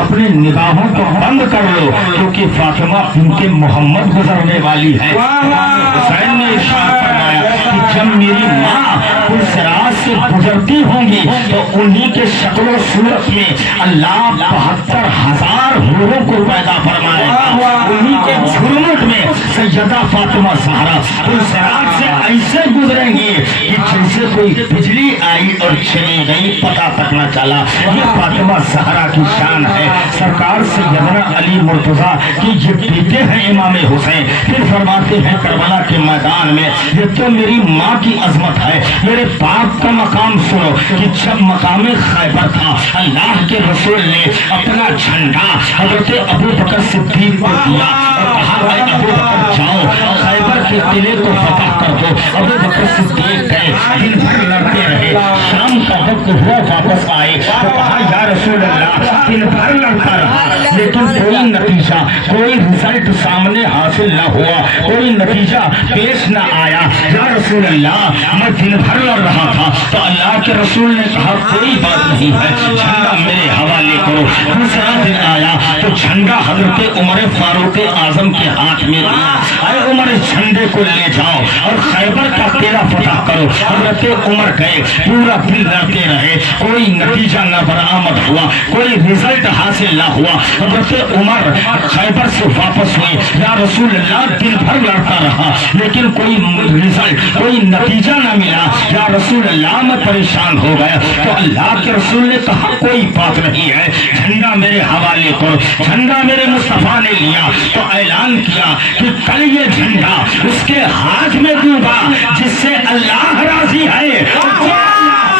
اپنے نگاہوں کو بند کر لو کیونکہ فاطمہ بنت محمد گزرنے والی ہے۔ حسین نے ارشاد فرمایا کہ جب میری ماں اس رات سے گزرتی ہوں گی تو انہی کے شکل و صورت میں اللہ 72,000 حوروں کو پیدا فرمائے گا، انہی کے جھرمٹ میں سیدہ فاطمہ زہرا اس رات سے ایسے گزریں گی کہ جیسے کوئی بجلی آئی اور چلی گئی پتہ تک نہ چلا۔ یہ فاطمہ زہرا کی شان ہے۔ سرکار سیدنا علی مرتضیٰ کی یہ بیٹے ہیں امام حسین، پھر فرماتے ہیں کربلا کے میدان میں یہ تو میری ماں کی عظمت ہے۔ میرے باپ کا مقام سنو کہ جب مقام خیبر تھا اللہ کے رسول نے اپنا جھنڈا حضرت ابو بکر صدیق کو دیا اور کہا اے ابو بکر جاؤ خیبر کے قلعے کو فتح کر دو۔ ابو بکر صدیق گئے، دن بھر لڑتے رہے، شام کا وقت ہوا واپس آئے تو کہا یا رسول اللہ دن بھر لڑتا رہا لیکن کوئی نتیجہ، کوئی رزلٹ سامنے حاصل نہ ہوا، کوئی نتیجہ پیش نہ آیا۔ یا رسول اللہ میں دن بھر لڑ رہا تھا تو اللہ کے رسول نے کہا کوئی بات نہیں ہے، جھنڈا میرے حوالے کرو۔ دوسرا دن آیا تو جھنڈا حضرت عمر فاروق اعظم کے ہاتھ میں دیا، اے عمر اس جھنڈے کو لے جاؤ اور خیبر کا قلعہ فتح کرو۔ حضرت عمر گئے، پورا دن لڑتے رہے، کوئی نتیجہ نہ برآمد ہوا، کوئی رزلٹ حاصل نہ ہوا۔ حضرت عمر خیبر سے واپس ہوئے، یا رسول اللہ دن بھر لڑتا رہا لیکن کوئی رزلٹ، کوئی نتیجہ نہ ملا، یا رسول اللہ میں پریشان ہو گیا۔ تو اللہ کے رسول نے کہا کوئی بات نہیں ہے، جھنڈا میرے حوالے کرو۔ جھنڈا میرے مصطفیٰ نے لیا تو اعلان کیا کہ کل یہ جھنڈا اس کے ہاتھ میں دوں گا جس سے اللہ راضی ہے،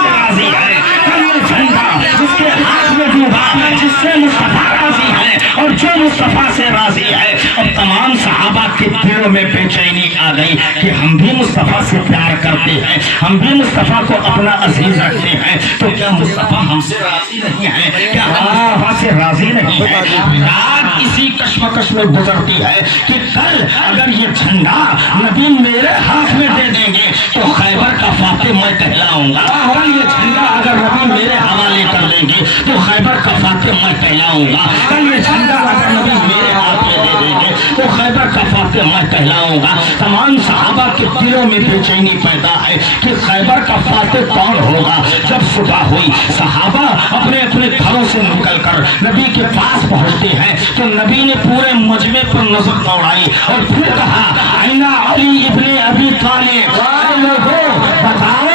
راضی ہے۔ کل یہ جھنڈا اس کے ہاتھ میں دوں گا جس سے مصطفیٰ راضی ہے اور جو مصطفیٰ سے راضی ہے۔ اب تمام صحابہ کے دلوں میں بے چینی آ گئی کہ ہم بھی مصطفیٰ سے پیار کرتے ہیں، ہم بھی مصطفیٰ کو اپنا عزیز رکھتے ہیں، تو کیا مصطفیٰ ہم سے راضی نہیں ہے؟ کیا ہم مصطفیٰ سے راضی نہیں ہے؟ رات اسی کشمکش میں گزرتی ہے کہ کل اگر یہ جھنڈا نبی میرے ہاتھ میں دے دیں گے تو خیبر کا فاتح میں کہلاؤں گا، کل یہ جھنڈا اگر نبی میرے حوالے کر دیں گے تو خیبر کا فاتح میں کہلاؤں گا، کل یہ جھنڈا اگر نبی میرے ہاتھ میں دے دیں گے تو خیبر کا فاتح میں کہلاؤں گا۔ تمام صحابہ کے دلوں میں بے چینی پیدا ہے کہ خیبر کا فاتح کون ہوگا۔ جب صبح ہوئی صحابہ اپنے اپنے گھروں سے نکل کر نبی کے پاس پہنچتے ہیں تو نبی نے پورے مجمع پر نظر دوڑائی اور پھر کہا اینا علی ابن ابی طالب، اے لوگوں بتاؤ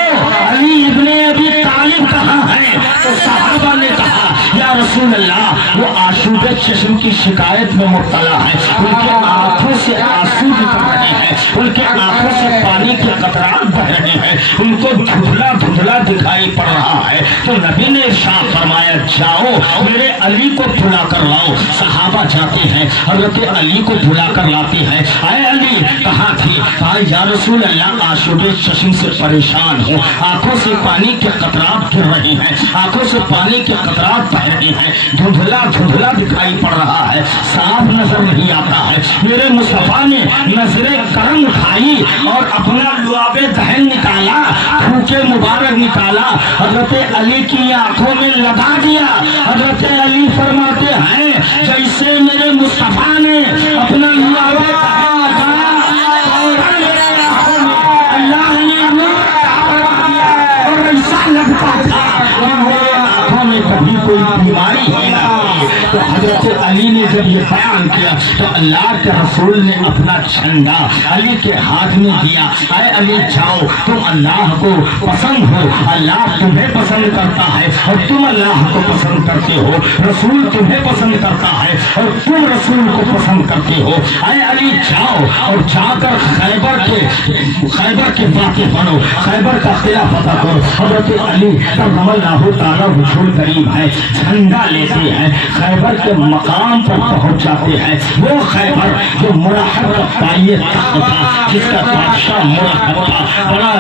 علی ابن ابی طالب کہاں ہے؟ تو صحابہ نے کہا یا رسول اللہ وہ آشوب چشم کی شکایت میں مبتلا ہے، ان کے آنکھوں سے آنسو نکل رہے ہیں، ان کے آنکھوں سے پانی کے قطرات بہ رہے ہیں، ان کو دھندلا دھندلا دکھائی پڑ رہا ہے۔ تو نبی نے ارشاد فرمایا جاؤ میرے علی کو بلا کر لاؤ۔ صحابہ جاتے ہیں، حضرت علی کو بلا کر لاتے ہیں۔ اے علی کہاں تھی؟ کہا یا رسول اللہ آشوب چشم سے پریشان ہوں، آنکھوں سے پانی کے قطرات گر رہے ہیں، آنکھوں سے پانی کے قطرات بہ رہے ہیں، دھندلا دھندلا دکھائی پڑ رہا ہے، صاف نظر نہیں آتا ہے۔ میرے مصطفیٰ نے نظر کرم اٹھائی اور اپنا لعاب دہن نکالا، پھوکے مبارک نکالا، حضرت علی کی آنکھوں میں لگا دیا۔ حضرت علی فرماتے ہیں جیسے میرے مصطفیٰ نے اپنا لعاب دہن نکالا اللہ نے اور ایسا لگتا تھا میرے آنکھوں میں کبھی کوئی بیماری ہے نہ۔ تو حضرت علی نے جب یہ بیان کیا تو اللہ کے رسول نے اپنا جھنڈا علی کے ہاتھ میں دیا، اے علی جاؤ تم اللہ کو پسند ہو، اللہ تمہیں پسند کرتا ہے اور تم اللہ کو پسند کرتے ہو، رسول تمہیں پسند کرتا ہے اور تم رسول کو پسند کرتے ہو۔ اے علی جاؤ اور جا کر خیبر کے واقع بنو، خیبر کا قلعہ فتح کرو۔ حضرت علی کرم اللہ تعالیٰ وجہہ کریم ہے، جھنڈا لیتے ہیں، خیبر کے مقام پر پہنچ جاتے ہیں۔ وہ خیبر جو مرحب کا پائیے تخت تھا، جس کا بادشاہ مرحب تھا، بڑا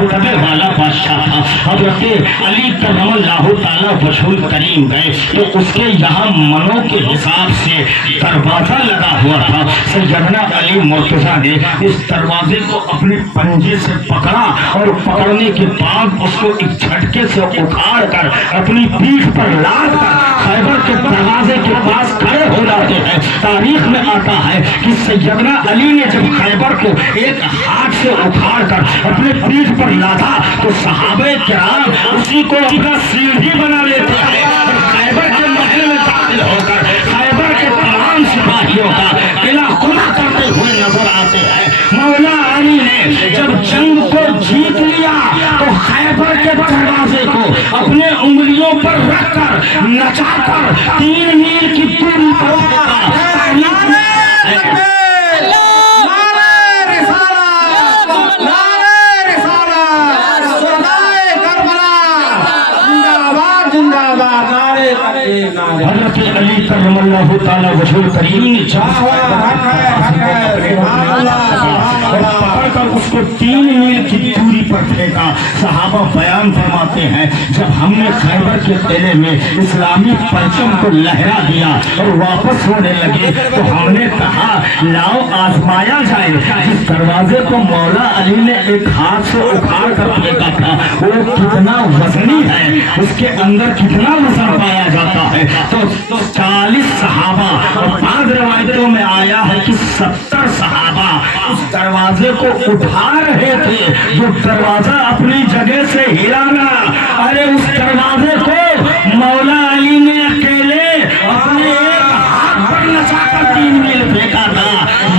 رتبے والا بادشاہ تھا۔ حضرت علی کرم اللہ تعالیٰ وجہہ کریم گئے تو اس کے یہاں منوں کے حساب سے دروازہ لگا ہوا تھا۔ سیدنا علی مرتضیٰ نے اس دروازے کو اپنے پنجے سے پکڑا اور پکڑنے کے بعد اس کو ایک جھٹکے سے اکھاڑ کر اپنی پیٹھ پر لاد کر खैबर के दरवाजे के पास खड़े हो जाते हैं। तारीख में आता है कि सैयदना अली ने जब खैबर को एक हाथ से उखाड़ कर अपने पीठ पर लादा तो सहाबे किराम उसी को अपना सीढ़ी बना लेते हैं और खैबर के महल में दाखिल होकर खैबर के तमाम सिपाहियों का किला खुला करते हुए नजर आते हैं। मौला अली ने जब जंग को जीत लिया तो खैबर के दरवाजे को अपने उंगलियों पर रखकर नचाकर 3 मील की दूरी पर हज़रत अली करमल्लाहु ताला वजहुल करीम ने पकड़कर उसको 3 मील की दूरी पर फेंका। सहाबा बयान फरमाते हैं जब हमने खैबर के किले में इस्लामी परचम को लहरा दिया और वापस होने लगे तो हमने कहा लाओ आजमाया जाए। जिस दरवाजे को मौला अली ने एक हाथ से उखाड़ कर फेंका था वो कितना वजनी है, उसके अंदर कितना वजन पाया जाता है। तो 40 सहाबा और 5 रवायतों में आया है कि 70 सहाबा उस दरवाजे को उठा रहे थे। जो दरवाजा अपनी जगह से हिला ना, अरे उस दरवाजे को मौला अली ने अकेले अपने एक हाथ पर नचाकर 3 मील फेंका था।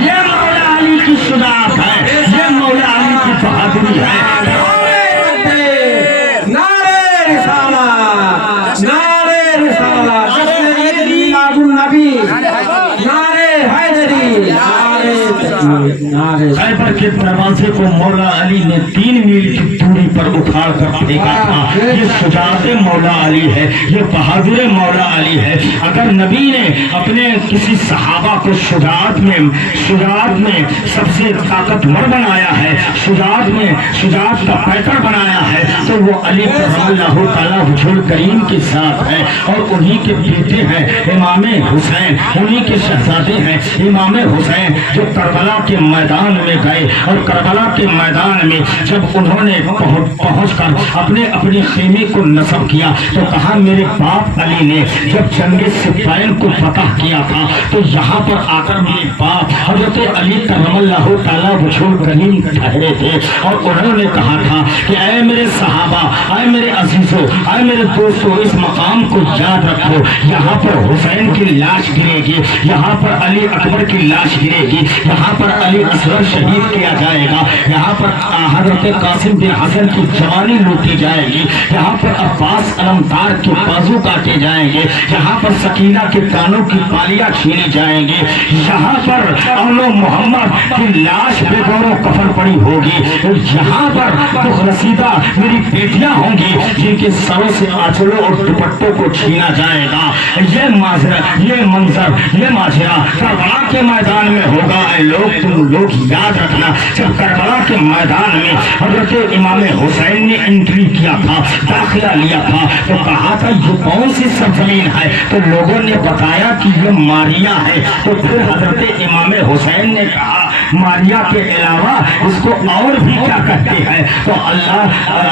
ये मौला अली की शुजाअत है, ये मौला अली की बहादुरी है। खैबर के दरवाजे को मौला अली ने 3 मील की दूरी पर उखाड़ कर फेंका था। ये शुजाअत मौला अली है, ये बहादुर मौला अली है। अगर नबी ने अपने किसी सहाबा को शुजाअत में सबसे ताकतवर बनाया है, शुजाअत का पैकर बनाया है तो वो अली रज़ियल्लाहु ताला वजहुल करीम के साथ है। और उन्हीं के बेटे हैं इमाम हुसैन, उन्हीं के शहजादे हैं इमाम हुसैन जो करबला के मैदान में गए। और करबला के मैदान में जब उन्होंने पहुंचकर अपने खेमे को नस्ब किया तो कहा मेरे बाप अली ने जब जंगे सिफ़ीन को फतह किया था तो यहाँ पर आकर मेरे बाप हज़रत अली करमल्लाहु ताला वजहुल करीम ठहरे थे और उन्होंने कहा था कि ऐ मेरे सहाबा, ऐ मेरे अजीजों, ऐ मेरे दोस्तों, इस मकाम को याद रखो। यहाँ पर हुसैन की लाश गिरेगी, यहाँ पर अली अकबर की लाश गिरेगी, यहाँ पर अली असगर शहीद किया जाएगा, यहाँ पर हजरत कासिम बिन हसन की जवानी लूटी जाएगी, यहाँ पर अब्बास अलमदार के बाजू काटे जाएंगे, यहाँ पर सकीना के कानों की पालियां छीनी जाएंगी, यहाँ पर औलो मोहम्मद की लाश बेगौरों कफन पड़ी होगी, तो यहाँ पर रसीदा मेरी बेटियां होंगी जिनके सरों से आंचलों और दुपट्टों को छीना जाएगा। ये मंजर ये माजरा करबला के मैदान में होगा। तुम लोग याद रखना जब करबला के मैदान में हजरत इमाम हुसैन ने एंट्री किया था, दाखिला लिया था तो कहा था ये कौन सी सरजमीन है, तो लोगों ने बताया कि ये मारिया है। तो फिर हजरत इमाम हुसैन ने कहा मारिया के अलावा इसको और भी क्या कहते हैं, तो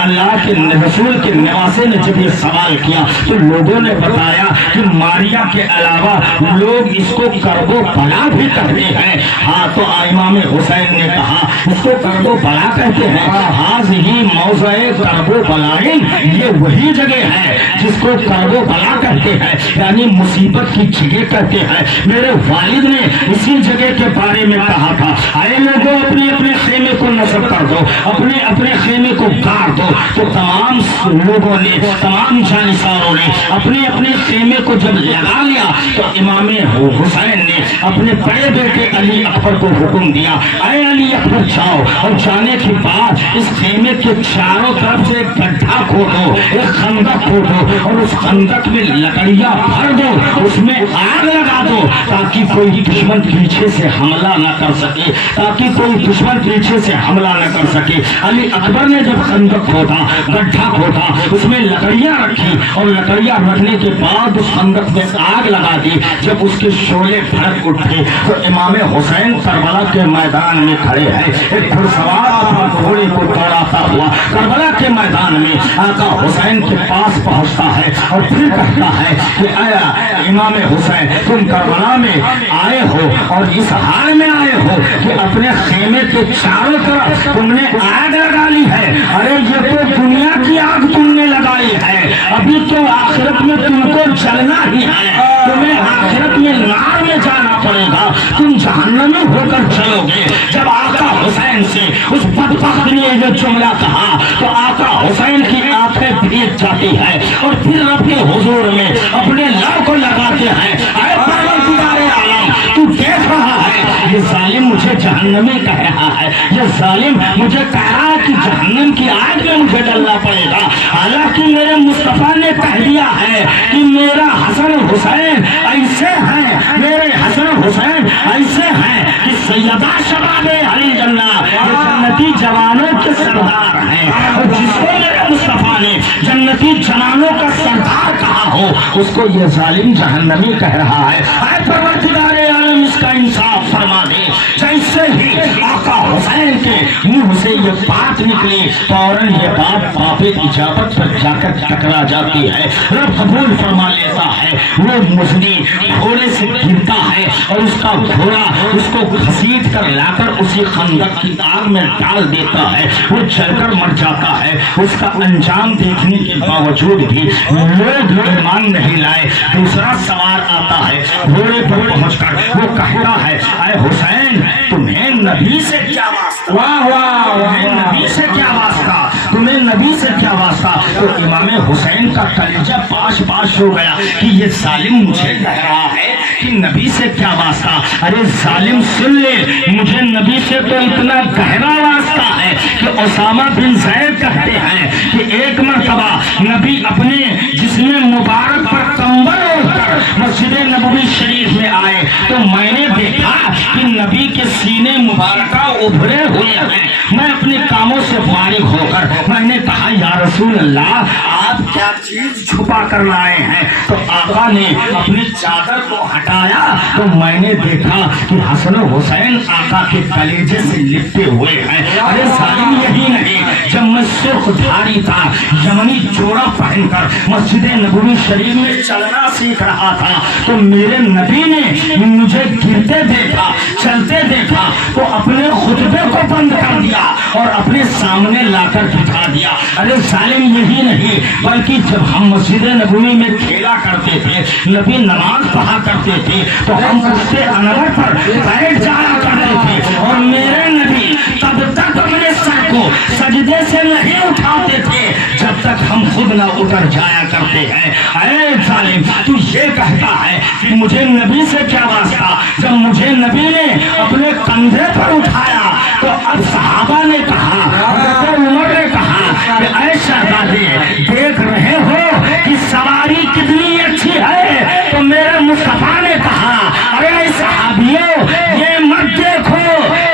अल्लाह के रसूल के नवासे ने जब ये सवाल किया तो लोगों ने बताया कि मारिया के अलावा लोग इसको करबो बला भी कहते हैं। हाँ, तो इमाम हुसैन ने कहा इसको करबो बला कहते हैं। हाज ही मौज़े करबो बलाइन, ये वही जगह है जिसको करबो बला कहते हैं, यानी मुसीबत की जगह कहते हैं। मेरे वालिद ने इसी जगह के बारे में कहा था, अरे लोगों अपने अपने खेमे को नस्ब कर दो, अपने अपने खेमे को गाड़ दो। तो तमाम लोगों ने, तमाम जानिसारों ने अपने अपने खेमे को जब लगा लिया तो इमाम हुसैन ने अपने बड़े बेटे अली अकबर को हुक्म दिया, अरे अली अकबर जाओ, और जाने के बाद इस खेमे के चारों तरफ से एक गड्ढा खोदो, एक खंदक खोदो और उस खंदक में लकड़ियां भर दो, उसमें आग लगा दो ताकि कोई दुश्मन पीछे से हमला न कर सके, ताकि कोई दुश्मन पीछे से हमला न कर सके। अली अकबर ने जब खंदक खोदा, गड्ढा खोदा, उसमें लकड़ियां रखी और लकड़ियां रखने के बाद उस खंदक में आग लगा दी। जब उसके शोले भड़क भड़क उठे तो इमाम हुसैन करबला के मैदान में खड़े हैं। एक घुड़सवार अपने घोड़े को दौड़ाता हुआ करबला के मैदान में आका हुसैन के पास पहुंचता है और फिर कहता है कि आया इमाम हुसैन, तुम करबला में आए हो और इस हाल में आए हो कि अपने खेमे के चारों तरफ तुमने आग लगा ली है। अरे ये तो दुनिया की आग तुमने लगाई है, अभी तो आखिरत में तुमको जलना ही है, तुम्हें आखिरत में नार में जाना पड़ेगा, तुम जहन्नमी होकर चलोगे। जब आका हुसैन से उस बदबख्त ने ये जुमला कहा तो आका हुसैन की आंखें भीग जाती है और फिर अपने हुजूर में अपने लव को लगाते हैं। अरे परवरदिगारे आलम, तू देख रहा है ये जालिम मुझे जहन्नमी कह रहा है, ये जालिम मुझे कह रहा है कि जहन्नम की आग में मुझे डलना पड़ेगा। हालांकि मेरे मुस्तफा ने कह दिया है कि मेरा हसन हुसैन ऐसे हैं, मेरे हसन हुसैन ऐसे हैं कि सैयदा शबाबे अली जन्ना, जन्नती जवानों के सरदार हैं। और जिसको मेरे मुस्तफा ने जन्नती जवानों का सरदार कहा हो उसको ये जालिम जहन्नमी कह रहा है। ऐ परवरदिगारे आलम, इसका इंसाफ फरमा दे। जैसे ही आका हुसैन के मुंह से ये बात निकली फौरन ये बात बाबे इजाबत पर जाकर टकरा जाती है। रब कबूल फरमा लेता है। वो मुजनी घोड़े से गिरता है और उसका घोड़ा उसको घसीट कर लाकर उसी खंदक की आग में डाल देता है। वो जलकर मर जाता है। उसका अंजाम देखने के बावजूद भी लोग ईमान नहीं लाए। दूसरा सवार आता है, घोड़े पर पहुंचकर वो कहता है, अरे हुसैन, तुम्हें नबी से क्या वास्ता? वाह वाह, तुम्हें नबी से क्या वास्ता? तुम्हें नबी से क्या वास्ता? तो इमाम हुसैन का कलेजा पाश पाश हो गया कि ये जालिम मुझे कह रहा है कि नबी से क्या वास्ता। अरे जालिम सुन ले, मुझे नबी से तो इतना गहरा वास्ता है कि उसामा बिन ज़ैद कहते हैं कि एक मर्तबा नबी अपने जिस्म मुबारक पर कंबल ओढ़कर मस्जिद नबवी शरीफ में आए तो मैंने देखा कि नबी के सीने मुबारक उभरे हुए हैं। मैं अपने कामों से फारिग होकर मैंने कहा, या रसूल अल्लाह, आप क्या चीज छुपा कर लाए हैं? तो आका ने अपनी चादर को हटाया तो मैंने देखा कि हसन हुसैन आका के कलेजे से लिपटे हुए हैं। अरे जालिम, यही नहीं, जब मैं सुर्ख धारी था, यमनी जोड़ा पहनकर मस्जिद नबवी शरीफ में चलना सीख रहा था तो मेरे नबी ने मुझे गिरते देखा, चलते देखा तो अपने खुतबे को बंद कर दिया और अपने सामने लाकर बिठा दिया। अरे जालिम, यही नहीं बल्कि जब हम मस्जिद नबवी में खेला करते थे, नबी नमाज पढ़ा करते थे तो हम उसके अनवर पर बैठ जाया करते थे और मेरे नबी तब तक अपने सर को सजदे से नहीं उठाते थे जब तक हम खुद न उतर जाया करते हैं। अरे जालिम, तू ये कहता है कि मुझे नबी से क्या वास्ता? जब मुझे नबी ने अपने कंधे पर उठाया तो अब सहाबा ने कहा, उमर ने कहा कि ऐ शहजादे, देख रहे हो कि सवारी कितनी अच्छी है? तो मेरे मुस्तफा ने कहा, अरे सहाबियों, ये मत देखो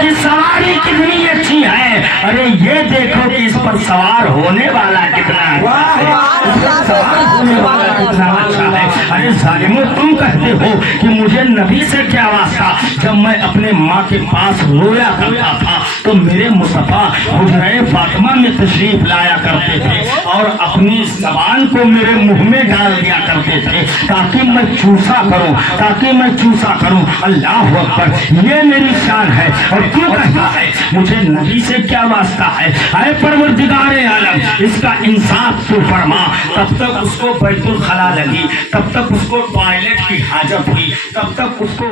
कि सवारी कितनी अच्छी है, अरे ये देखो कि इस पर सवार होने वाला कितना सवार होने वाला कितना अच्छा है। अरे जालिमों, तुम कहते हो कि मुझे नबी से क्या वास्ता? जब मैं अपने माँ के पास रोया करता था तो मेरे मुस्तफा हुजरे फातिमा में तशरीफ लाया करते थे और अपनी जबान को मेरे मुंह में डाल दिया करते थे ताकि मैं चूसा करूं, ताकि मैं चूसा करूं। अल्लाह अकबर, ये मेरी शान है। और क्यों कहता है मुझे नबी से क्या वास्ता है? ऐ परवरदिगारे आलम, इसका इंसाफ तू फरमा। तब तक उसको बैतुल खला लगी, तब तक उसको टॉयलेट की हाजत हुई, तब तक उसको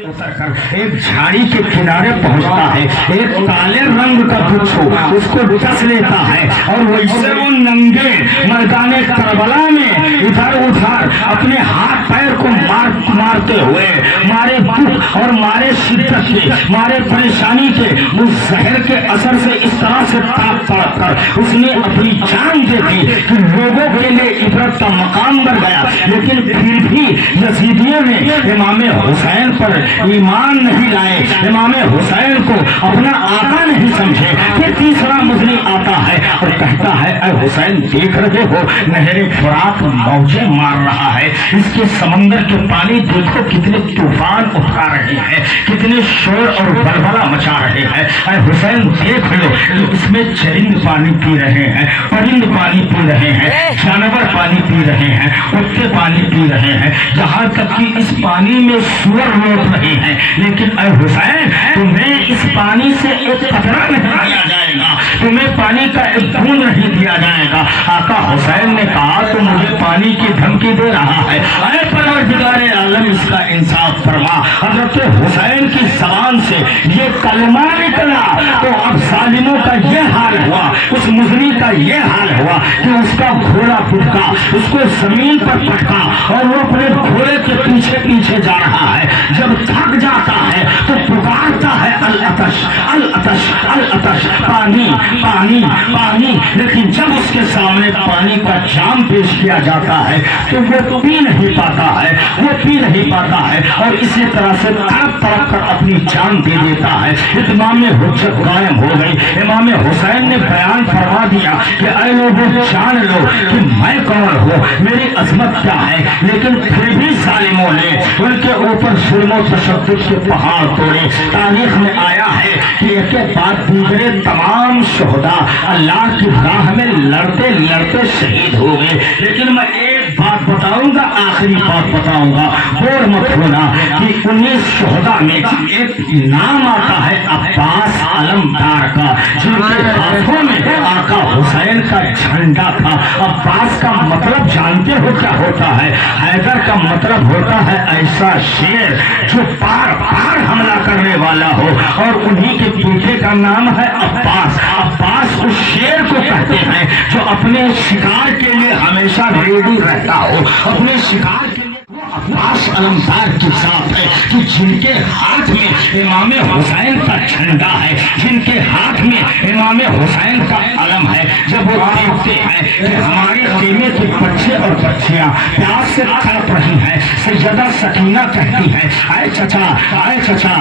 उतरकर एक झाड़ी के किनारे पहुंचता है। एक काले रंग का गुच्छो उसको डस लेता है और वैसे वो नंगे मैदाने करबला में इधर उधर अपने हाथ पैर को मारते हुए मारे दुख और मारे शिद्दत के, मारे परेशानी के, उस जहर के असर से इस तरह से ताप पड़कर उसने अपनी जान दे दी कि लोगों के लिए इबरत का मकाम बन गया। लेकिन फिर भी यजीदियों ने इमाम हुसैन पर ईमान नहीं लाए, इमाम हुसैन को अपना आका नहीं समझे। फिर तीसरा मुजरिम आता है और कहता है, ऐ हुसैन देख रहे हो नहरे फुरात मौजें मार रहा है, इसके समंदर के पानी देखो कितने तूफान उठा रहे हैं, कितने शोर और बलबला मचा रहे हैं। ऐ हुसैन देख लो इसमें चरिंद पानी पी रहे हैं, परिंद पानी पी रहे हैं, जानवर पानी पी रहे हैं, कुत्ते पानी पी रहे हैं, यहाँ तक कि इस पानी में सूअर लौट रहे हैं। लेकिन ऐ हुसैन तुम्हें इस पानी से एक कतरा नहीं दिया जाएगा, तुम्हें पानी का एक बूंद नहीं दिया जाएगा। आका हुसैन ने कहा तो मुझे पानी की धमकी दे रहा है, ऐ परवरदिगारे आलम इसका इंसाफ फरमा। हजरत हुसैन की जबान से ये कलमा निकला तो अब जालिमों का ये हाल हुआ, उस मुजरिम का ये हाल हुआ कि उसका घोड़ा फुटका, उसको जमीन पर पटका और वो अपने घोड़े के पीछे पीछे जा रहा है। जब थक जाता है तो पुकारता है अल अतश अल अतश अल अतश, पानी पानी पानी। लेकिन जब उसके सामने पानी का जाम पेश किया जाता है तो वो पी नहीं पाता है, वो पी नहीं पाता है और इसी तरह से तड़प तड़प कर अपनी जान दे देता है। इमाम हुज्जत कायम हो गई। इमाम हुसैन ने बयान फरमा दिया कि ऐ लोगों जान लो कि मैं कौन हूँ, मेरी अजमत क्या है। लेकिन फिर भी जालिमों ने उनके ऊपर जुल्म तशद्दुद के पहाड़ तोड़े। तारीख में आया है कि एक के बाद दूसरे तमाम शोहदा अल्लाह की राह में लड़ते लड़ते शहीद हो गए। लेकिन मैं एक बात बताऊंगा, आखिरी बात बताऊंगा, और मत होना कि 19 शोहदा में एक नाम आता है अब्बास अलमदार का, जिनके हाथों में आका हुसैन का झंडा था। अब्बास का मतलब जानते हो क्या होता है? हैदर का मतलब होता है ऐसा शेर जो बार बार हमला करने वाला हो, और उन्हीं के पीछे का नाम है अब्बास। अब्बास उस शेर को कहते हैं जो अपने शिकार के लिए हमेशा रेडी रहता हो, अपने शिकार के लिए अब्बास अलमदार के साथ है कि जिनके हाथ में इमाम हुसैन का झंडा है, जिनके हाथ में इमाम हुसैन का अलम है। जब वो देखते हैं कि हमारे खेमे के बच्चे और बच्चियां प्यास से तड़प रही हैं, सैयदा सकीना कहती है, आए चचा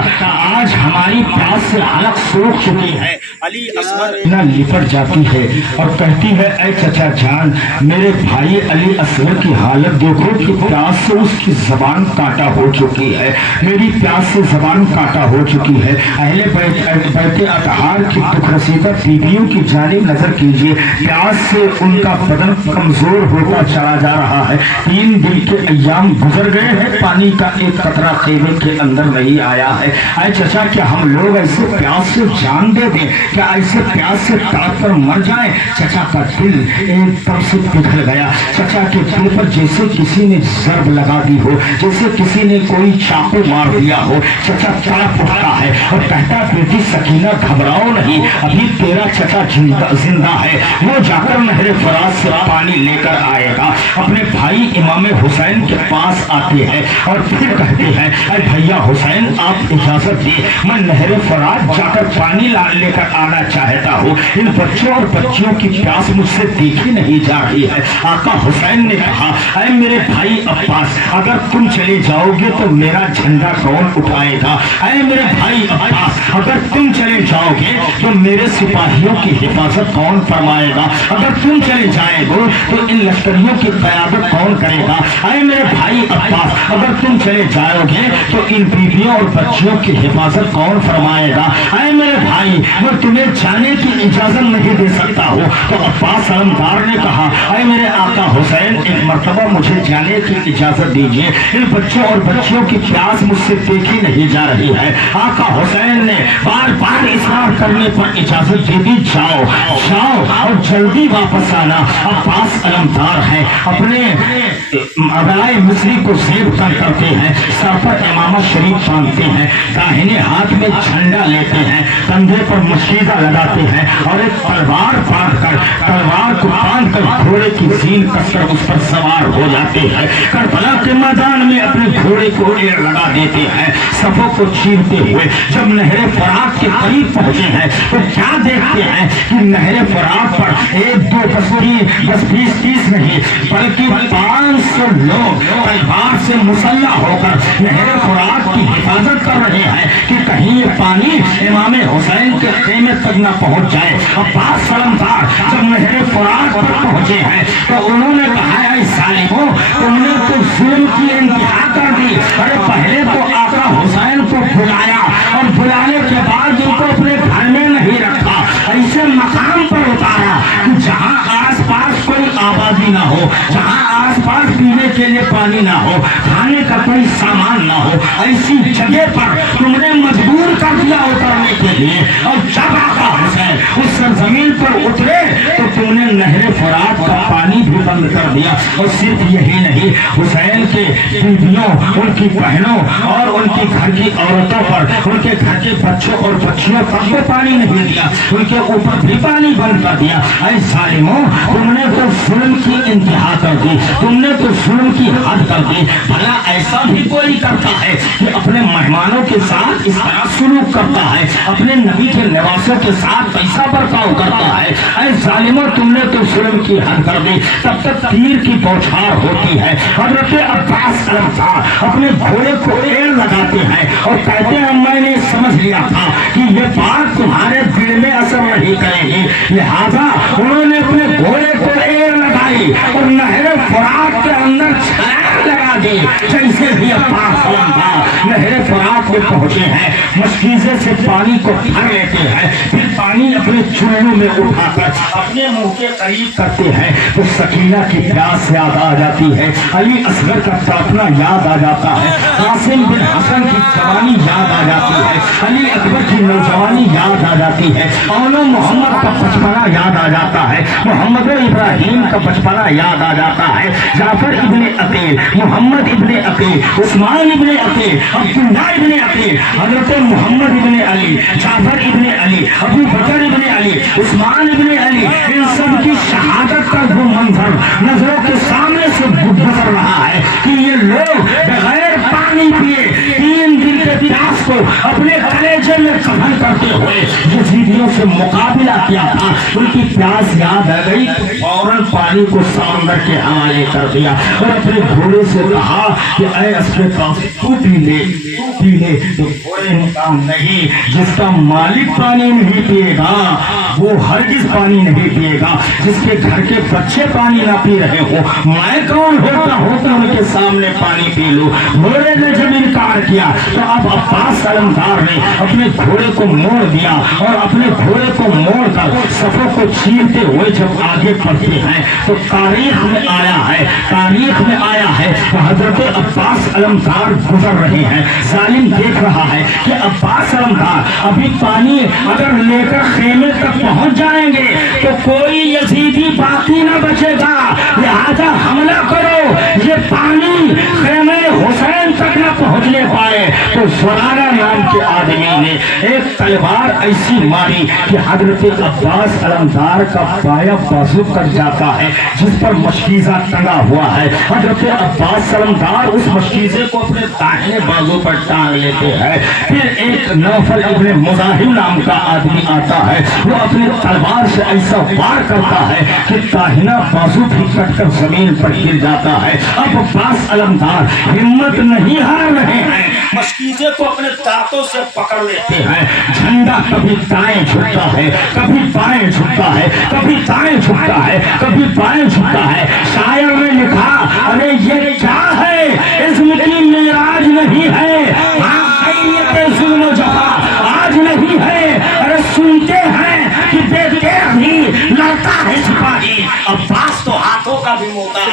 आज हमारी प्यास से हलक सूख चुकी है। अली असगर लिपट जाती है और कहती है, ऐ चचा जान मेरे भाई अली असगर की हालत देखो कि प्यास से उसकी जबान काटा हो चुकी है, मेरी प्यास से जबान काटा हो चुकी है। अहले बैत अतहार की दुख रसीदा बीवियों की जानिब नजर कीजिए, प्यास से उनका बदन कमजोर होता चला जा रहा है। 3 दिन के अय्याम गुजर गए हैं, पानी का एक कतरा खेमे के अंदर नहीं आया है। ऐ चचा क्या हम लोग ऐसे प्यास से जान दे दें, क्या ऐसे प्यास से तड़प कर मर जाए? चचा का दिल एकदम से पिघल गया। चचा के दिल पर जैसे किसी ने जर्ब लगा दी हो, जैसे किसी ने कोई चाकू मार दिया हो। चचा तड़प उठता है और कहता, बेटी सकीना घबराओ नहीं, अभी तेरा चचा जिंदा है, वो जाकर नहरे फराज से पानी लेकर आएगा। अपने भाई इमाम हुसैन के पास आते हैं और फिर कहते हैं, अरे भैया हुसैन आप इजाजत दे, मैं नहरे फराज जाकर पानी लेकर आना चाहता हूँ। इन बच्चों और बच्चियों की प्यास मुझसे देखी नहीं जा रही है। आका हुसैन ने कहा, अरे मेरे भाई अब्बास अगर तुम चले जाओगे तो मेरा झंडा कौन उठाएगा? अरे मेरे भाई अब्बास अगर तुम चले जाओगे तो मेरे सिपाहियों की हिफाजत कौन फरमाएगा? अगर तुम चले जाएगो तो इन लश्करियों की क़यादत कौन करेगा? अरे मेरे भाई अब्बास अगर तुम चले जाओगे तो इन बीवियों और बच्चियों की हिफाजत कौन फरमाएगा? अरे मेरे भाई मैं तुम्हें जाने की इजाजत नहीं दे सकता हूँ। तो अब्बास अलमदार ने कहा, अरे मेरे आका हुसैन एक मर्तबा मुझे जाने की इजाजत दीजिए, इन बच्चों और बच्चियों की प्यास मुझसे देखी नहीं जा रही है। आका हुसैन ने बार बार इशरार करने पर इजाजत दे दी, जाओ जाओ और जल्दी वापस आना। अब्बास अलमदार है, अपने अबलाए मिस्री को जेब तंग करते हैं, सर पर इमामा शरीफ बांधते हैं, दाहिने हाथ में झंडा लेते हैं, कंधे पर मशीदा लगाते हैं और एक तलवार बांधकर तलवार को बांधकर घोड़े की सीन कसकर उस पर सवार हो जाते हैं। करबला के मैदान में अपने घोड़े को एड़ लगा देते हैं, सफों को चीरते हुए जब नहरे फरात के करीब पहुंचे हैं तो क्या देखते हैं कि नहरे फरात पर एक दो बस 20-30 नहीं बल्कि 500 लोग तलवार से मुसल्ला होकर नहरे फरात की हिफाजत कर रहे हैं कि कहीं ये पानी इमाम हुसैन के खेमे तक न पहुंच जाए। अब्बास सलमदार जब नहरे फरात पर पहुंचे हैं तो उन्होंने कहा, ऐ सालिमों, तुमने तो जुल्म की इंतहा कर दी। अरे पहले तो आका हुसैन को बुलाया और बुलाने के बाद उनको अपने घर में नहीं रखा, ऐसे मकाम पर उतारा कि जहाँ आस पास कोई आबादी ना हो, जहाँ आस पास पीने के लिए पानी ना हो, खाने का कोई सामान ना हो, ऐसी जगह पर तुमने मजबूर कर दिया उतरने के लिए। और जब आका हुसैन उस सरजमीन पर उतरे तो तुमने नहरे फरात का पानी भी बंद कर दिया। और सिर्फ यही नहीं, हुसैन के बीवियों, उनकी बहनों और उनकी घर की औरतों पर, उनके घर के बच्चों और बच्चियों पर भी पानी नहीं दिया, उनके ऊपर भी पानी बंद कर दिया। ऐ जालिमों, तुमने तो जुल्म की इंतहा कर दी, तुमने तो जुल्म की हद कर दी। भला ऐसा भी कोई करता है कि अपने मेहमानों के साथ इस तरह सलूक करता है, अपने नबी के निवासों के साथ पैसा बर्ताव करता है? ऐ जालिमों, तुमने तो जुल्म की हद कर दी। तब तक तीर की बौछार होती है। हजरत अब्बास सलमदार अपने घोड़े को एड़ लगाते हैं और कहते हैं, मैंने समझ लिया था कि ये बात तुम्हारे दिल में असर नहीं करेगी, लिहाजा उन्होंने अपने घोड़े को एड़ लगाई और नहरे फरात के अंदर छलांग लगा दी। जैसे ही अब्बास सलमदार नहरे फरात में पहुंचे हैं, मशकीजे से पानी को भर लेते हैं, फिर पानी अपने चुल्लू में उठाकर अपने मुंह के करीब करते हैं तो सकीना की प्यास याद आ जाती है, अली असगर का तड़पना याद आ जाता है, कासिम बिन हसन की जवानी याद आ जाती है, अली अकबर की नौजवानी याद आ जाती है, औलो मोहम्मद का बचपना याद आ जाता है, मोहम्मद इब्राहिम का बचपना याद आ जाता है, जाफर इब्ने अकील, मोहम्मद इब्ने अकील, उस्मान इब्ने अकील, अब्दुल्लाह इब्ने अकील, हजरत मोहम्मद इब्ने अली, जाफर इब्ने अली, अबू बकर इब्ने अली, उस्मान इब्ने अली, इन सब की शहादत का वो मंजर नजरों के सामने से गुजर रहा है कि ये लोग बगैर पानी पिए 3 दिन के प्यास को अपने कलेजे में कफन करते हुए यजीदियों से मुकाबला किया था। उनकी प्यास याद आ गई तो फौरन पानी को समंदर के हवाले कर दिया और अपने घोड़े से कहा कि ऐ असफे तू पी ले, तू पी ले। तो घोड़े ने कहा, नहीं, जिसका मालिक पानी नहीं पिएगा वो हरगिज पानी नहीं पिएगा। जिसके घर के बच्चे पानी ना पी रहे हो, मैं कौन होता उनके सामने पानी पी लूं। घोड़े ने जब इनकार किया तो अब अब्बास सलमदार ने अपने घोड़े को मोड़ दिया और अपने घोड़े को मोड़कर सफों को चीरते हुए जब आगे बढ़ते हैं तो तारीख में आया है तो हजरत अब्बास सलमदार गुजर रहे हैं। जालिम देख रहा है कि अब्बास सलमदार अभी पानी अगर लेकर खेमे तक पहुंच जाएंगे तो कोई यजीदी बाकी न बचेगा, लिहाजा हमला करो। ये पानी खेमे हुसैन तक न पहुंचने पाए तो ज़ुरारा नाम के आदमी ने एक तलवार ऐसी मारी कि हजरत अब्बास सलमदार का बाया बाजू कट जाता है जिस पर मशकीजा टंगा हुआ है। हजरत अब्बास सलमदार उस मशकीजे को अपने दाहिने बाजू पर टांग लेते हैं। फिर एक नौफल इब्ने मुजाहिम नाम का आदमी आता है, वो अपने तलवार से ऐसा वार करता है कि दाहिना बाजू भी कटकर जमीन पर गिर जाता है। अब अब्बास सलमदार हिम्मत नहीं हार रहे हैं, मशकीजे को अपने दांतों से पकड़ लेते हैं। झंडा कभी दाएं झुकता है, कभी बाएं झुकता है, कभी दाएं झुकता है, कभी बाएं झुकता है। शायर ने लिखा, अरे ये क्या है, इस्म की मेराज नहीं है, जुल्म जफा आज नहीं है। अरे सुनते हैं कि देखते ही लड़ता है सिपाही, अब्बास तो हाथों का भी मोता है।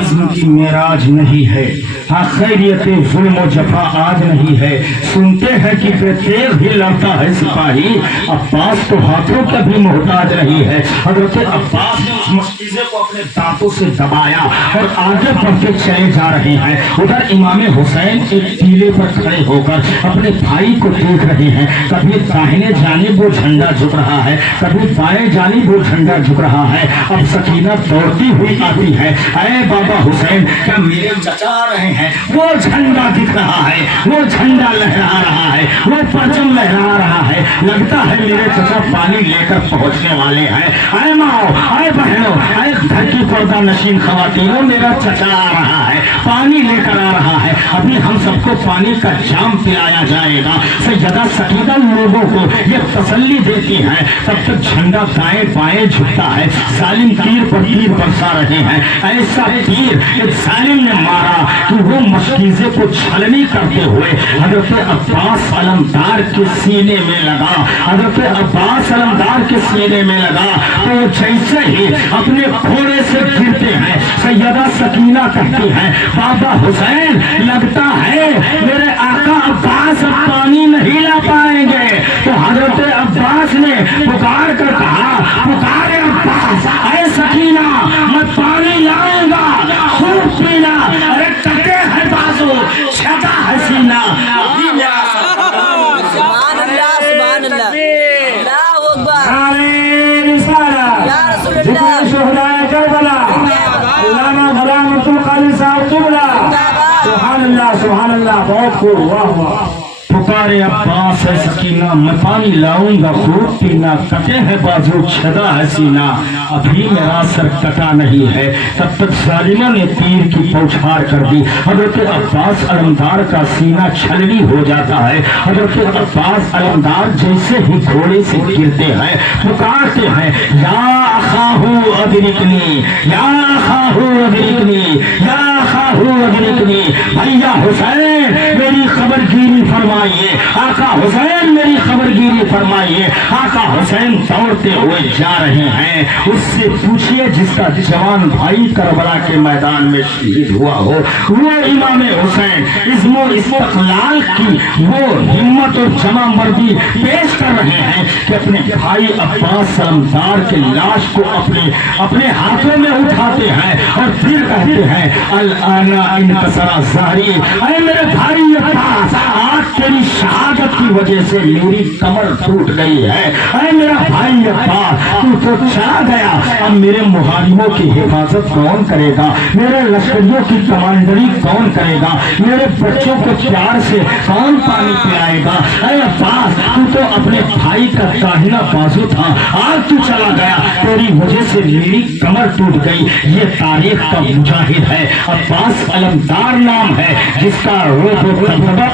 इस्म की मेराज नहीं है, हाँ खैरियत जुल्म और जफा आज नहीं है। सुनते हैं कि तेज भी लड़ता है सिपाही, अब्बास तो हाथों का भी मोहताज नहीं है। हजरत अब्बास ने उस मस्जिद को अपने दांतों से दबाया और आगे बढ़ते चले जा रहे हैं। उधर इमाम हुसैन एक टीले पर खड़े होकर अपने भाई को देख रहे हैं। कभी दाहिने जानिब वो झंडा झुक रहा है, कभी बाएं जानिब वो झंडा झुक रहा है। अब सकीना दौड़ती हुई आती है, अरे बाबा हुसैन क्या मेरे चचा रहे हैं? वो झंडा दिख रहा है, वो झंडा लहरा रहा है, वो परचम लहरा रहा है। लगता है मेरे चचा पानी लेकर पहुंचने वाले हैं। अरे माओ, अरे बहनों, अरे घर की पर्दा नशीन खवातीनों, मेरा चचा आ रहा है, पानी लेकर आ रहा है। अभी हम सबको पानी का जाम पिलाया जाएगा। सैयदा सकीना लोगों को ये तसल्ली देती है। तब तक झंडा दाएं बाएं झुकता है। जालिम तीर पर तीर बरसा रहे हैं। ऐसा तीर एक जालिम ने मारा कि वो मशकीजे को छलनी करते हुए हजरत अब्बास अलमदार के सीने में लगा। हजरत अब्बास अलमदार के सीने में लगा तो जैसे ही अपने घोड़े से गिरते हैं, सैयदा सकीना कहती है, बाबा हुसैन लगता है मेरे आका अब्बास अब पानी नहीं ला पाएंगे। तो हजरत अब्बास ने पुकार कर कहा, पुकारे अब्बास, अरे सकीना मैं पानी लाऊंगा, खूब पीना। अरे टके है बाजू, छता हसीना। सुभान अल्लाह, सुभान अल्लाह, अल्लाहू अकबर। अरे रिसाला या रसूल अल्लाह, शुहदाए करबला, अल्लामा गुलाम अब्दुल कादिर साहब किबला। सुभान अल्लाह, सुभान अल्लाह, बहुत खूब, वाह वाह। पुकारे अब्बास है सकीना मैं पानी लाऊंगा, खूब पीना। कटे है बाजू, छदा है सीना। अभी मेरा सर कटा नहीं है। तब तक जालिमा ने तीर की बौछार कर दी। हजरत अब्बास अलमदार का सीना छलनी हो जाता है। हजरत अब्बास अलमदार जैसे ही घोड़े से गिरते हैं, पुकारते हैं, या अखाहू अदरिकनी, या अखाहू अदरिकनी, या अखाहू अदरिकनी। भैया हुसैन मेरी खबरगिरी फरमाइए, आका हुसैन मेरी खबरगिरी फरमाइए। आका हुसैन दौड़ते हुए जा रहे हैं। उससे पूछिए जिसका जवान भाई करबला के मैदान में शहीद हुआ हो। वो इमाम हुसैन इस्मो इस्तक़लाल की वो हिम्मत और जमा मर्दी पेश कर रहे हैं कि अपने भाई अब्बास अलमदार के लाश को अपने हाथों में उठाते हैं और फिर कहते हैं, अल आना इनकसरा ज़हरी, अरे मेरे भाई अब्बास आज तेरी शहादत की वजह से मेरी कमर टूट गई है। अरे मेरा भाई अब्बास तू तो चला गया, अब मेरे मुहारिमों की हिफाजत कौन करेगा? मेरे लश्करियों की कमांडरी कौन करेगा? मेरे बच्चों को प्यार से कौन पानी पिलाएगा? अरे अब्बास तू तो अपने भाई का दाहिना बाजू था, आज तू चला गया, तेरी वजह से मेरी कमर टूट गई। ये तारीख का मुजाहिद है, अब्बास अलमदार नाम है, जिसका रूप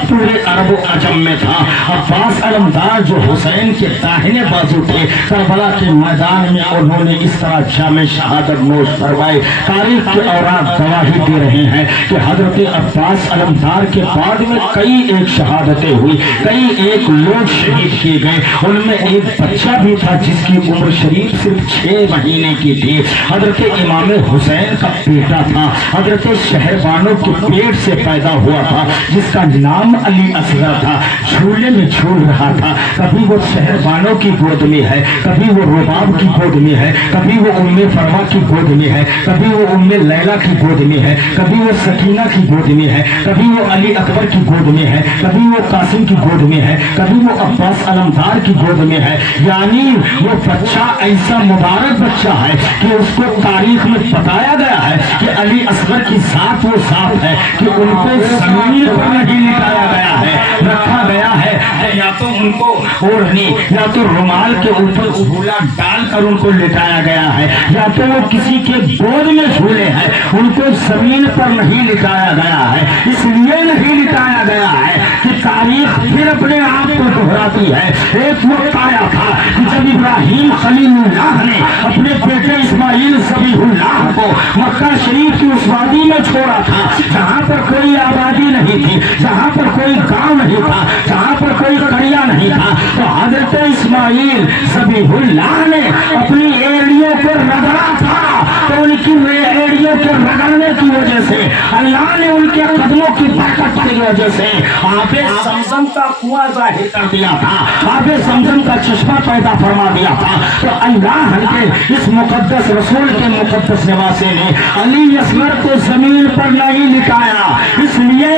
पूरे अरब अजम में था। अब्बास अलमदार जो हुसैन के दाहिने बाजू थे, करबला के मैदान में उन्होंने इस तरह जामे शहादत नोश फरमाए। तारीख के औरात गवाही दे रहे हैं कि हजरत अब्बास अलमदार के बाद में कई एक शहादतें हुई, कई एक लोग शहीद किए गए। उनमें एक बच्चा भी था जिसकी उम्र शरीफ सिर्फ 6 महीने की थी। हजरत इमाम हुसैन का बेटा था, हजरत शहरबानों के पेट से पैदा हुआ था, जिसका नाम अली असगर था। झूले में झूल रहा था, कभी वो शहरबानों की गोद में है, कभी वो रुबाब की गोद में है, कभी वो उम्मे फरमा की गोद में है, कभी वो उम्मे लैला की गोद में है, कभी वो सकीना की गोद में है, कभी वो अली अकबर की गोद में है, कभी वो कासिम की गोद में है, कभी वो अब्बास अलमदार की गोद में है। यानी वो बच्चा ऐसा मुबारक बच्चा है कि उसको तारीख में बताया गया है कि अली असगर की जात वो जात है कि उनको जमीन पर नहीं लिटाया गया है, रखा गया है। या तो उनको ओढ़नी या तो रुमाल के ऊपर झूला डालकर उनको लिटाया गया है, या तो वो किसी के गोद में झूले हैं, उनको जमीन पर नहीं लिटाया गया है। इसलिए नहीं लिटाया गया है कि तारीख फिर अपने आप को दोहराती है। एक वक्त आया था कि जब इब्राहिम खलीलुल्लाह ने अपने बेटे इस्माइल ज़बीहुल्लाह को मक्का शरीफ की उस वादी में छोड़ा था, जहाँ पर कोई आबादी नहीं थी, जहाँ पर कोई गांव नहीं था, जहाँ पर कोई कड़िया नहीं था। तो हजरत इस्माइल ज़बीहुल्लाह ने अपनी एड़ियों पर रगड़ा था, तो उनकी एड़ियों नबियों के रगड़ने की वजह से, अल्लाह ने उनके कदमों की बरकत की वजह से आबे समसम का कुआं जाहिर कर दिया था, आबे समसम का चश्मा पैदा फरमा दिया था। तो अल्लाह के इस मुकद्दस रसूल के मुकद्दस नवासे ने अली असगर को जमीन पर नहीं लिटाया, इसलिए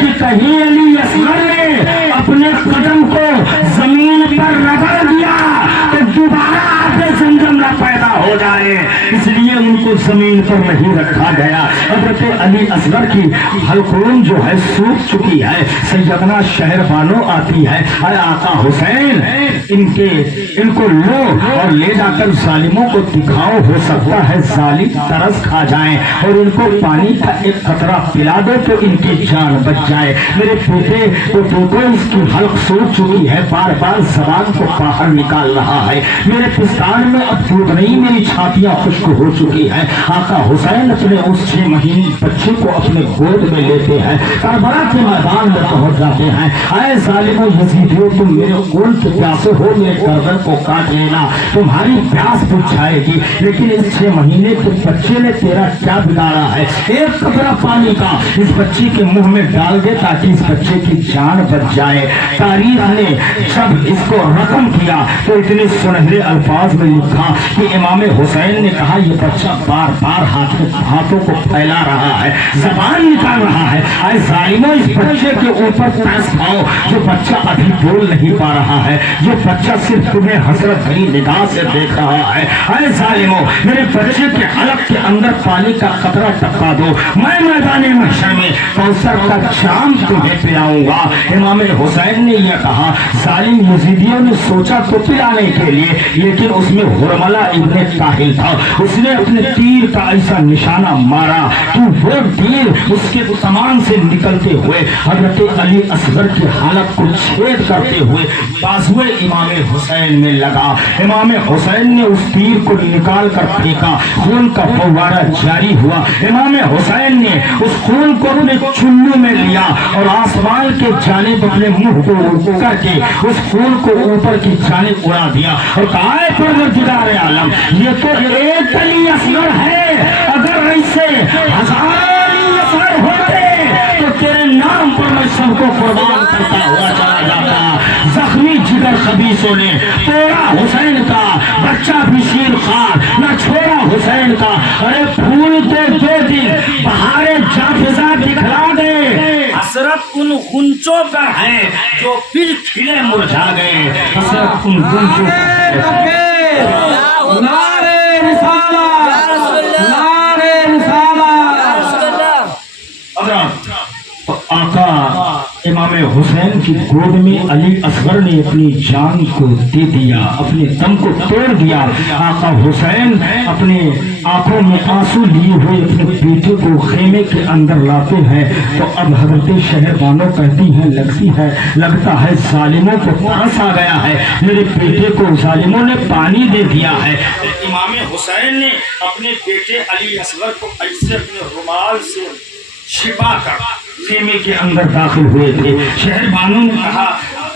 कि कहीं अली असगर ने अपने कदम को जमीन पर रगड़ दिया तो दोबारा आबे जमजम न पैदा हो जाए, इसलिए उनको जमीन पर नहीं रखा गया। हजरत अली असगर की हलकूम जो है सूख चुकी है, सैयदना शहर बानो आती है, अरे आका हुसैन इनको लो और ले जाकर जालिमों को दिखाओ, हो सकता है जालिम तरस खा जाएं और इनको पानी का एक कतरा पिला दो तो इनकी जान बच जाए। मेरे बेटे को देखो, इसकी हल्क सूख चुकी है, बार बार जबान को बाहर निकाल रहा है, मेरे पिस्तान में अब दूध नहीं, मेरी छातियां खुश्क हो चुकी है। आका हुसैन अपने उस 6 महीने बच्चे को अपने गोद में लेते हैं, करबला के मैदान में पहुंच जाते हैं। आए जालिमो यजीदियों, तुम मेरे खून के प्यासे हो, मेरे गर्दन को काट लेना, तुम्हारी प्यास बुझ जाएगी। लेकिन इस 6 महीने के बच्चे ने तेरा क्या बिगाड़ा है? एक कतरा पानी का इस बच्चे के मुंह में डाल दे ताकि इस बच्चे की जान बच जाए। तारीख ने जब इसको रकम किया तो इतने सुनहरे अल्फाज में लिखा कि इमाम हुसैन ने कहा, ये बच्चा बार बार हाथों को फैला रहा है, जबान निकाल रहा है। आए जालिमों, इस बच्चे के ऊपर पैस खाओ, जो बच्चा अभी बोल नहीं पा रहा है, जो बच्चा सिर्फ तुम्हें हसरत भरी निगाह से देख रहा है। आए जालिमों, मेरे बच्चे के हलक के अंदर पानी का कतरा टपका दो, मैं मैदान महशर में कौसर का जाम तुम्हें पिलाऊंगा। इमाम हुसैन ने यह कहा। जालिम यजीदियों ने सोचा तो पिलाने के लिए, लेकिन उसमें हुरमला इब्ने ताहिल था, उसने अपने तीर का ऐसा निशाना मारा कि वो तीर उसके कमान से निकलते हुए हजरत अली असगर की हालत को छेद करते हुए बाजुए इमाम हुसैन में लगा। इमाम हुसैन ने उस तीर को निकाल कर फेंका, खून का फव्वारा जारी हुआ। इमाम हुसैन ने उस खून को अपने चुल्लू में लिया और आसमान के जानिब अपने मुंह को करके उस खून को ऊपर की जानिब उड़ा दिया और कहा, परवरदिगार आलम, ये तो एक अली असगर है, अगर ऐसे हजारों अली असगर होते तो तेरे नाम पर मैं सबको कुर्बान करता हुआ चला जाता। जख्मी जिगर खबीसों ने तोड़ा हुसैन का बच्चा भी शीर खान न छोड़ा हुसैन का। अरे फूल तो 2 दिन बहारे जाफिजा दिखला दे, हसरत उन गुंचों का है जो फिर खिले मुरझा गए। हसरत उन गुंचों आका इमाम हुसैन की गोद में अली असगर ने अपनी जान को दे दिया, अपने दम को तोड़ दिया। आका हुसैन अपने आंखों में आंसू लिए हुए अपने बेटे को खेमे के अंदर लाते हैं तो अब हजरत शहरबानो कहती हैं, लगता है जालिमों को तरस आ गया है, मेरे बेटे को जालिमों ने पानी दे दिया है। इमाम हुसैन ने अपने बेटे अली असगर को ऐसे अपने रुमाल से छिपा कर खेमे के अंदर दाखिल हुए थे। शहरबानो ने कहा,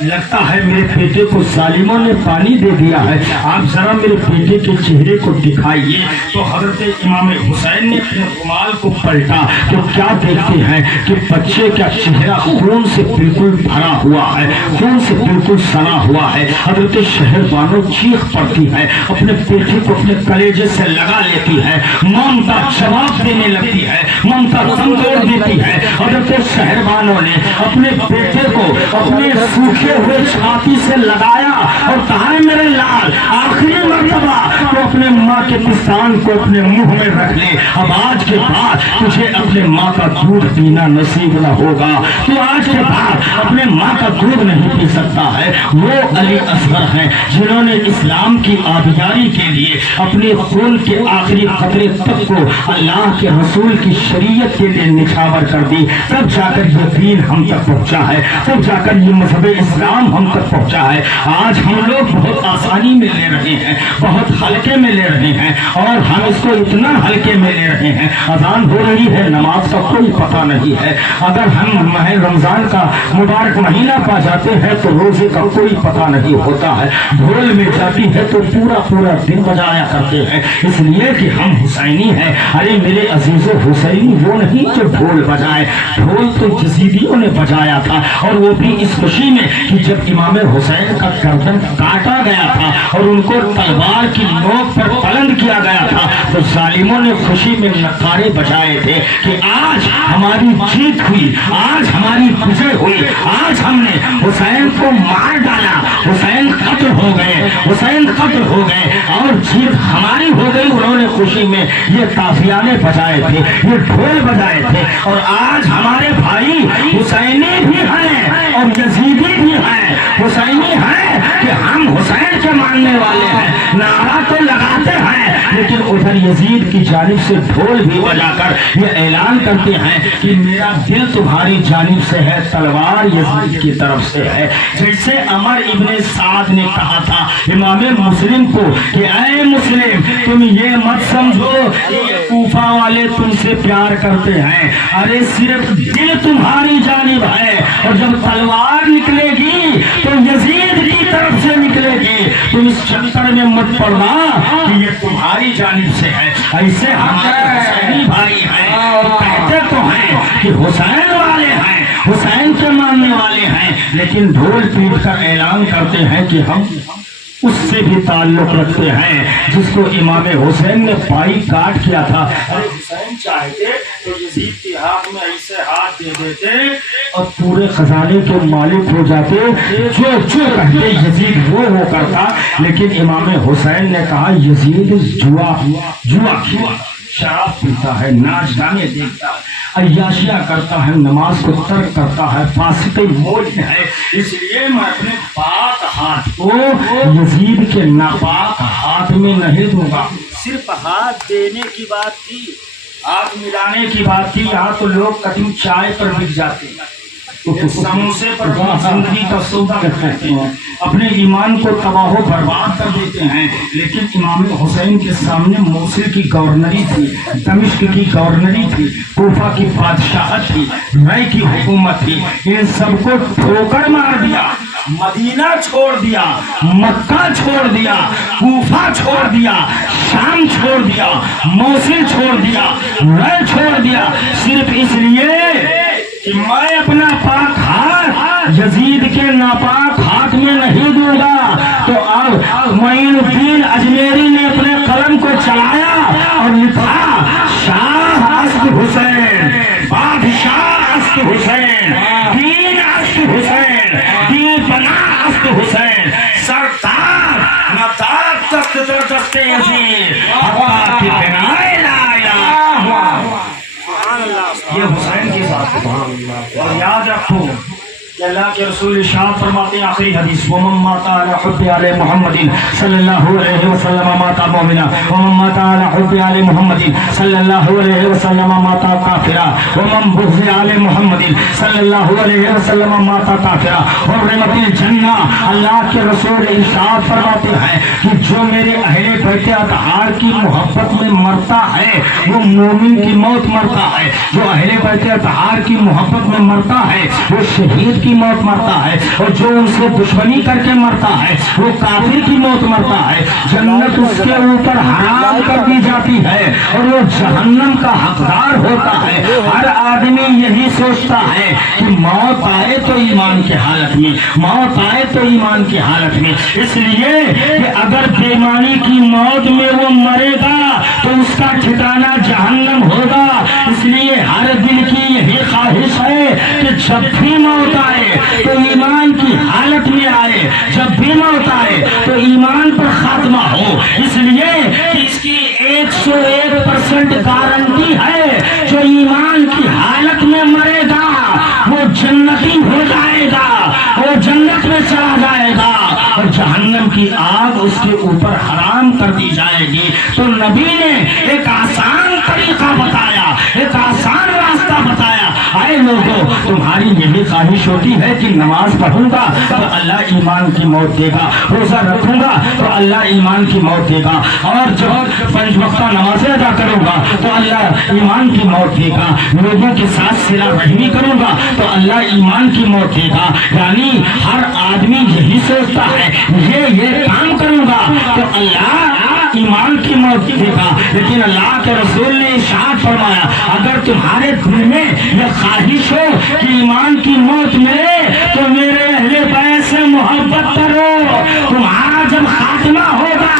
लगता है मेरे बेटे को जालिमों ने पानी दे दिया है, आप जरा मेरे बेटे के चेहरे को दिखाइए। तो हजरत इमाम हुसैन ने अपने रुमाल को पलटा तो क्या देखते हैं कि बच्चे का चेहरा खून से बिल्कुल भरा हुआ है, खून से बिल्कुल सना हुआ है। हजरत शहरबानो चीख पड़ती है, अपने बेटे को अपने कलेजे से लगा लेती है, ममता जवाब देने लगती है, ममता दम तोड़ देती है। हजरत शहरबानो ने अपने बेटे को अपने सूखे हुए छाती से लगाया और कहा, मेरे लाल आखिरी मर्तबा तो अपने माँ के पिस्तान को अपने मुंह में रख ले, अब आज के बाद तुझे अपने माँ का दूध पीना नसीब न होगा, तू आज के बाद अपने माँ का दूध नहीं पी सकता है। वो अली असगर हैं जिन्होंने इस्लाम की आबियारी के लिए अपने खून के आखिरी खतरे तक को अल्लाह के रसूल की शरीयत के लिए निछावर कर दी, तब जाकर ये दीन हम तक पहुंचा है, तब जाकर ये मजहब इस्लाम हम तक पहुंचा है। आज हम लोग बहुत आसानी में ले रहे हैं, बहुत हल्के में ले रहे رہے ہیں اور ہم اس کو اتنا ہلکے میں لے رہے ہیں. اذان ہو رہی ہے, نماز کا کوئی پتہ نہیں ہے. اگر ہم ماہ رمضان کا مبارک مہینہ پا جاتے ہیں تو روزے کا کوئی پتہ نہیں ہوتا ہے. ڈھول مٹ جاتی ہے تو پورا پورا دن بجایا کرتے ہیں, اس لیے کہ ہم حسینی ہیں. ارے میرے عزیز حسینی وہ نہیں جو ڈھول بجائے, ڈھول تو یزیدیوں نے بجایا تھا, اور وہ بھی اس خوشی میں کہ جب امام حسین کا گردن کاٹا گیا تھا اور ان کو تلوار کی نوک پر بلند کیا گیا تھا تو ظالموں نے خوشی میں نعرے بجائے تھے کہ آج ہماری جیت ہوئی, آج ہماری فجے ہوئی, آج ہم نے حسین کو مار ڈالا, حسین قتل ہو گئے, حسین قتل ہو گئے اور جیت ہماری ہو گئی. انہوں نے خوشی میں یہ تافیانے بجائے تھے, یہ ڈھول بجائے تھے. اور آج ہمارے بھائی حسینی بھی ہیں اور یزیدی بھی ہیں. حسینی ہیں کہ ہم حسین کے ماننے والے ہیں, نعرہ تو لگاتے ہیں, لیکن ادھر یزید کی جانب سے ڈھول بھی بجا کر یہ اعلان کرتے ہیں کہ میرا دل تمہاری جانب سے ہے, تلوار یزید کی طرف سے ہے. جیسے عمر ابن سعد نے کہا تھا امام مسلم کو کہ اے مسلم تم یہ مت سمجھو کہ یہ کوفہ والے تم سے پیار کرتے ہیں, ارے صرف دل تمہاری جانب ہے, اور جب تلوار نکلے گی تو یزید کی طرف سے نکلے گی. تم اس چکر میں مت پڑنا کہ یہ تمہاری جانب سے ہے. ایسے ہمارے حسینی بھائی ہیں, کہتے تو ہیں کہ حسین والے ہیں, حسین کے ماننے والے ہیں, لیکن ڈھول پیٹ کر اعلان کرتے ہیں کہ ہم اس سے بھی تعلق رکھتے ہیں جس کو امام حسین نے پائی کاٹ کیا تھا. ارے حسین چاہتے تو یزید کے ہاتھ میں ایسے ہاتھ دے دیتے اور پورے خزانے کے مالک ہو جاتے, جو کہتے یزید وہ کرتا. لیکن امام حسین نے کہا یزید جوا شراب پیتا ہے, ناچ گانے دیکھتا ہے, عیاشیاں کرتا ہے, نماز کو ترک کرتا ہے, فاسق موج ہے. اس لیے میں اپنے پاک ہاتھ کو یزید کے ناپاک ہاتھ میں نہیں دوں گا. صرف ہاتھ دینے کی بات تھی, ہاتھ ملانے کی بات تھی. یہاں تو لوگ کٹنگ چائے پر بک جاتے ہیں, سموسے پر زندگی کا سودا کرتے ہیں, اپنے ایمان کو تباہ و برباد کر دیتے ہیں. لیکن امام حسین کے سامنے موصل کی گورنری تھی, دمشق کی گورنری تھی, کوفہ کی بادشاہت تھی, رائے کی حکومت تھی. ان سب کو ٹھوکر مار دیا, مدینہ چھوڑ دیا, مکہ چھوڑ دیا, کوفہ چھوڑ دیا, شام چھوڑ دیا, موصل چھوڑ دیا, رائے چھوڑ دیا, صرف اس لیے کہ میں اپنا پاک ہاتھ یزید کے ناپاک ہاتھ میں نہیں دوں گا. تو اب معین الدین اجمیری نے اپنے قلم کو چلایا اور لکھا شاہ است حسین, بادشاہ است حسین, دین است حسین, دین پناہ است حسین, سردار نتاج دست در دست یزید حقا کی بنائے لا الہ. یہ حسین کی ذات ہے. اور یاد رکھو کہ اللہ کے رسول ارشاد فرماتے ہیں آخری حدیث ومن مات علی حب آل محمد صلی اللہ علیہ وسلم مات مومنا ومن مات علی حب آل محمد صلی اللہ علیہ وسلم مات کافرا ومن بغض آل محمد صلی اللہ علیہ وسلم مات کافرا. حرمت الجنہ. اللہ کے رسول ارشاد فرماتے ہیں کہ جو میرے اہل بیت اطہار کی محبت میں مرتا ہے وہ مومن کی موت مرتا ہے, جو اہل بیت اطہار کی محبت میں مرتا ہے وہ شہید کی موت مرتا ہے, اور جو ان سے دشمنی کر کے مرتا ہے وہ کافر کی موت مرتا ہے. جنت اس کے اوپر حرام کر دی جاتی ہے اور وہ جہنم کا حقدار ہوتا ہے. ہر آدمی یہی سوچتا ہے کہ موت آئے تو ایمان کی حالت میں, موت آئے تو ایمان کی حالت میں. اس لیے کہ اگر بےمانی کی موت میں وہ مرے گا تو اس کا ٹھکانہ جہنم ہوگا. اس لیے ہر دل کی یہی خواہش ہے کہ جب بھی موت آئے تو ایمان کی حالت میں آئے, جب بھی موت آئے تو ایمان پر خاتمہ ہو. اس لیے کہ اس کی 101% گارنٹی ہے جو ایمان کی حالت میں مرے گا وہ جنتی ہو جائے گا, وہ جنت میں چلا جائے گا, اور جہنم کی آگ اس کے اوپر حرام کر دی جائے گی. تو نبی نے ایک آسان طریقہ بتایا, ایک آسان راستہ بتایا. اے اے لوگوں تمہاری یہی خواہش ہوتی ہے کہ نماز پڑھوں گا تو اللہ ایمان کی موت دے گا، روزہ رکھوں گا تو اللہ ایمان کی موت دے گا، اور جب 5 وقتہ نمازیں ادا کروں گا تو اللہ ایمان کی موت دے گا، لوگوں کے ساتھ صلہ رحمی کروں گا تو اللہ ایمان کی موت دے گا۔ یعنی ہر آدمی یہی سوچتا ہے یہ کام کروں گا تو اللہ ایمان کی موت دے گا، لیکن اللہ کے رسول نے ارشاد فرمایا اگر تمہارے دل میں یہ خواہش ہو کہ ایمان کی موت ملے تو میرے اہل بیت سے محبت کرو، تمہارا جب خاتمہ ہوگا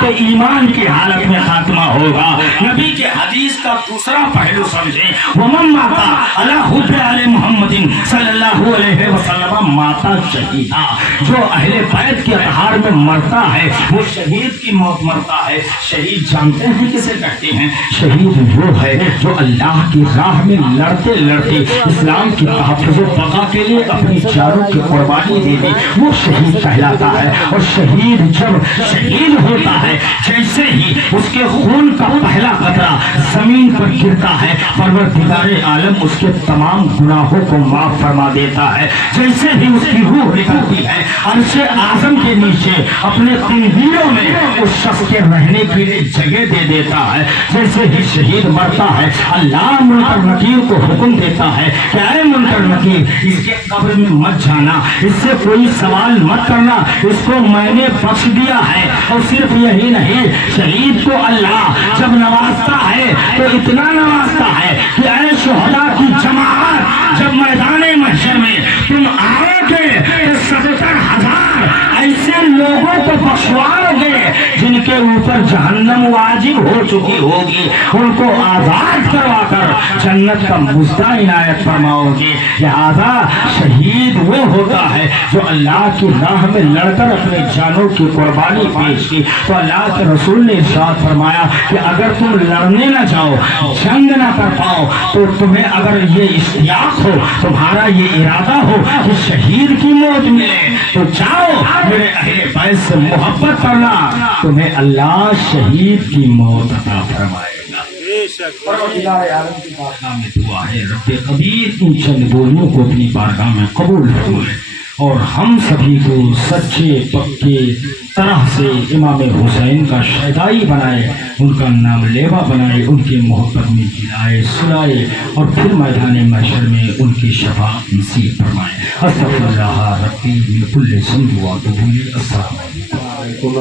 تو ایمان کی حالت میں خاتمہ ہوگا۔ نبی کے حدیث کا دوسرا پہلو سمجھیں، وَمَن مَاتَ عَلَىٰ حُبِّ آلِ مُحَمَّدٍ صلی اللہ علیہ وسلم ماتا شہیدا، جو اہل بیت کے اطہار میں مرتا ہے وہ شہید کی موت مرتا ہے۔ شہید جانتے ہیں کسے کہتے ہیں؟ شہید وہ ہے جو اللہ کی راہ میں لڑتے لڑتے اسلام کی تحفظ و بقا کے لیے اپنی جانوں کی قربانی دے دی، وہ شہید کہلاتا ہے۔ اور شہید جب شہید ہوتا ہے جیسے ہی اس کے خون کا پہلا قطرہ زمین پر گرتا ہے پروردگار عالم اس کے تمام گناہوں کو معاف فرما دیتا ہے۔ جیسے ہی اس کی روح نکلتی ہے عرش اعظم کے نیچے اپنے تنگیوں میں اس شخص کے رہنے کے لیے جگہ دے دیتا ہے۔ جیسے ہی شہید مرتا ہے اللہ منکر نکیر کو حکم دیتا ہے کہ اے منکر نکیر اس کے قبر میں مت جانا، اس سے کوئی سوال مت کرنا، اس کو میں نے بخش دیا ہے۔ اور صرف یہی نہیں، شہید کو اللہ جب نوازتا ہے تو اتنا نوازتا ہے کہ اے شہداء کی جماعت جب میدان محشر میں تم آؤ گے تو 70,000 ایسے لوگوں کو بخشواؤ گے جن کے اوپر جہنم واجب ہو چکی ہوگی، ان کو آزاد کروا کر جنت کا مزدہ عنایت فرماؤ گے۔ لہذا شہید وہ ہوتا ہے جو اللہ کی راہ میں لڑ کر اپنے جانوں کی قربانی پیش کی۔ تو اللہ کے رسول نے ارشاد فرمایا کہ اگر تم لڑنے نہ جاؤ، جنگ نہ کر پاؤ، تو تمہیں اگر یہ اشتیاق ہو، تمہارا یہ ارادہ ہو کہ شہید کی موت ملے تو جاؤ میرے اہل بیت سے محبت کرنا، تمہیں اللہ شہید کی موت عطا فرمائے گا۔ پروردگار عالم کی بارگاہ میں دعا ہے رب قبیر ان چند بولیوں کو اپنی بارگاہ میں قبول فرمائے اور ہم سبھی کو سچے پکے طرح سے امام حسین کا شیدائی بنائے، ان کا نام لیوا بنائے، ان کی محبت میں جلائے سلائے اور پھر میدان محشر میں ان کی شفاعت نصیب فرمائے۔ استغفر اللہ ربی من کل ذنب و اتوب الیہ۔ السلام علیکم۔